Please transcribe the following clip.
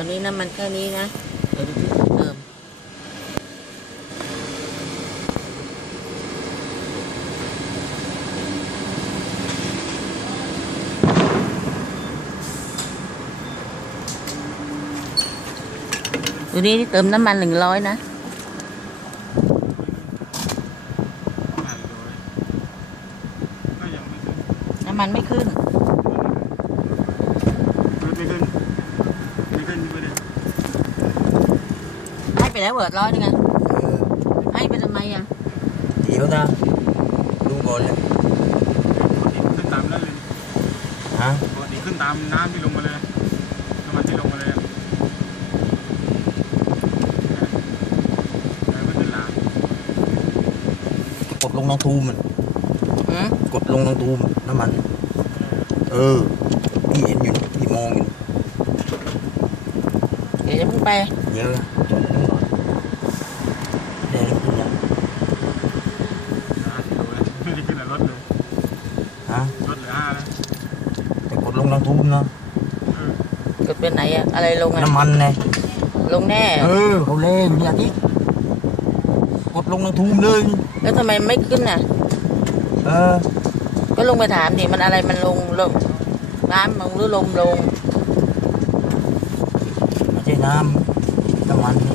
ตอนนี้น้ำมันแค่นี้นะ เดี๋ยวพี่เติมตัวนี้เติมน้ำมันหนึ่งร้อยนะก็ยังไม่ขึ้นน้ำมันไม่ขึ้น ไม่ขึ้นไม่ขึ้นไม่ได้ ให้ ไปแล้วเวิร์ดร้อยนึงอะให้ไปทำไมอะเดี๋ยวนะลุงก่อนเลยปกติขึ้นตามนั้นเลยฮะปกติขึ้นตามน้ำที่ลงมาเลยน้ำมันที่ลงมาเลยอะแล้วก็ขึ้นหลากดลงน้องทูมมันอืมกดลงน้องทูมน้ำมัน เออพี่เห็นอยู่พี่มองอยู่เดี๋ยวจะเพิ่งไปเดี๋ยวนะจอดดูก่อนแดงขึ้นยัง ห้าสิบโลเลยไม่ได้ขึ้นแต่รถเลย ฮะรถเหลือห้าแล้วแต่กดลงน้องทูมเนาะเออกดเป็นไหนอะอะไรลงอะน้ำมันไงลงแน่ เออเขาเล่นอย่าที่กดลงน้องทูมเลยแล้วทำไมไม่ขึ้นอะเออ ก็ลงไปถามดิมันอะไรมันลงลงน้ำมันหรือลมลงไม่ใช่น้ำน้ำมัน